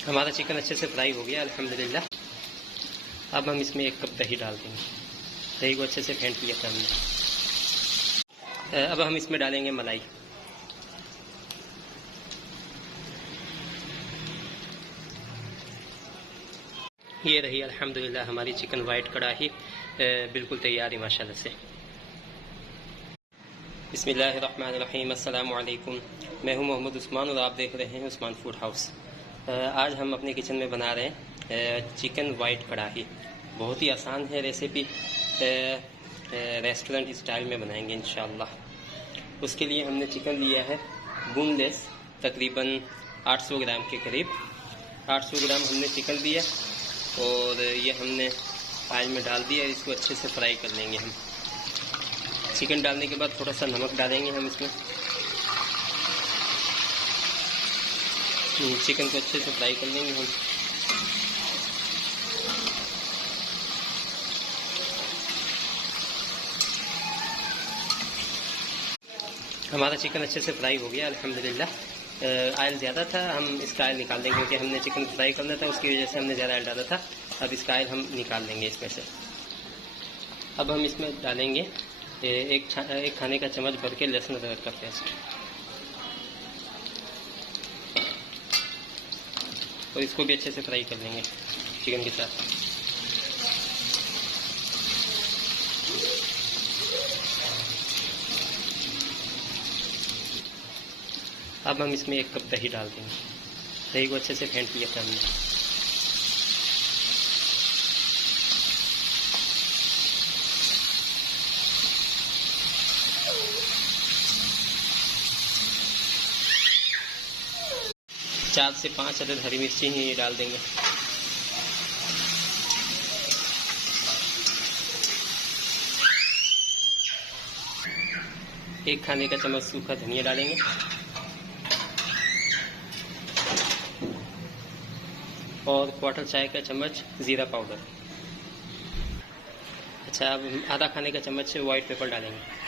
हमारा चिकन अच्छे से फ्राई हो गया अल्हम्दुलिल्लाह। अब हम इसमें 1 कप दही डाल देंगे। दही को अच्छे से फेंट लिया था हमने। अब हम इसमें डालेंगे मलाई। ये रही अल्हम्दुलिल्लाह हमारी चिकन वाइट कढ़ाई बिल्कुल तैयार है माशाल्लाह से। बिस्मिल्लाहिर्रहमानिर्रहीम, अस्सलामु अलैकुम। मैं हूं मोहम्मद उस्मान और आप देख रहे हैं उस्मान फूड हाउस। आज हम अपने किचन में बना रहे हैं चिकन वाइट कढ़ाई। बहुत ही आसान है रेसिपी, रेस्टोरेंट स्टाइल में बनाएंगे इंशाअल्लाह। उसके लिए हमने चिकन लिया है बोनलेस, तकरीबन 800 ग्राम के करीब। 800 ग्राम हमने चिकन लिया और ये हमने ऑयल में डाल दिया। इसको अच्छे से फ्राई कर लेंगे हम। चिकन डालने के बाद थोड़ा सा नमक डालेंगे हम इसमें। चिकन को अच्छे से फ्राई कर लेंगे हम। हमारा चिकन अच्छे से फ्राई हो गया अल्हम्दुलिल्लाह। ऑयल ज़्यादा था, हम इसका ऑयल निकाल देंगे क्योंकि हमने चिकन फ्राई करना था, उसकी वजह से हमने ज़्यादा ऑयल डाला था। अब इसका ऑयल हम निकाल देंगे इसमें से। अब हम इसमें डालेंगे एक खाने का चम्मच भर के लहसुन अदरक का पेस्ट और इसको भी अच्छे से फ्राई कर लेंगे चिकन के साथ। अब हम इसमें 1 कप दही डाल देंगे। दही को अच्छे से फेंट लिया था हमने। चार से 5 अदद हरी मिर्ची ही डाल देंगे। एक खाने का चम्मच सूखा धनिया डालेंगे और 1/4 चाय का चम्मच जीरा पाउडर। अच्छा, अब आधा खाने का चम्मच वाइट पेपर डालेंगे।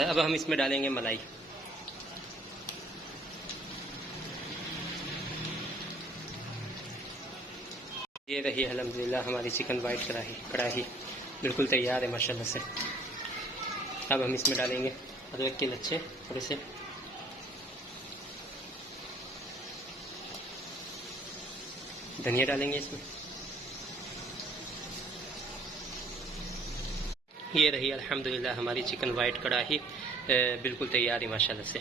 अब हम इसमें डालेंगे मलाई। ये रही अल्हम्दुलिल्लाह हमारी चिकन वाइट कढ़ाई बिल्कुल तैयार है माशाल्लाह से। अब हम इसमें डालेंगे अदरक के लच्छे थोड़े से, धनिया डालेंगे इसमें। ये रही अल्हम्दुलिल्लाह हमारी चिकन वाइट कढ़ाई बिल्कुल तैयार है माशाल्लाह से।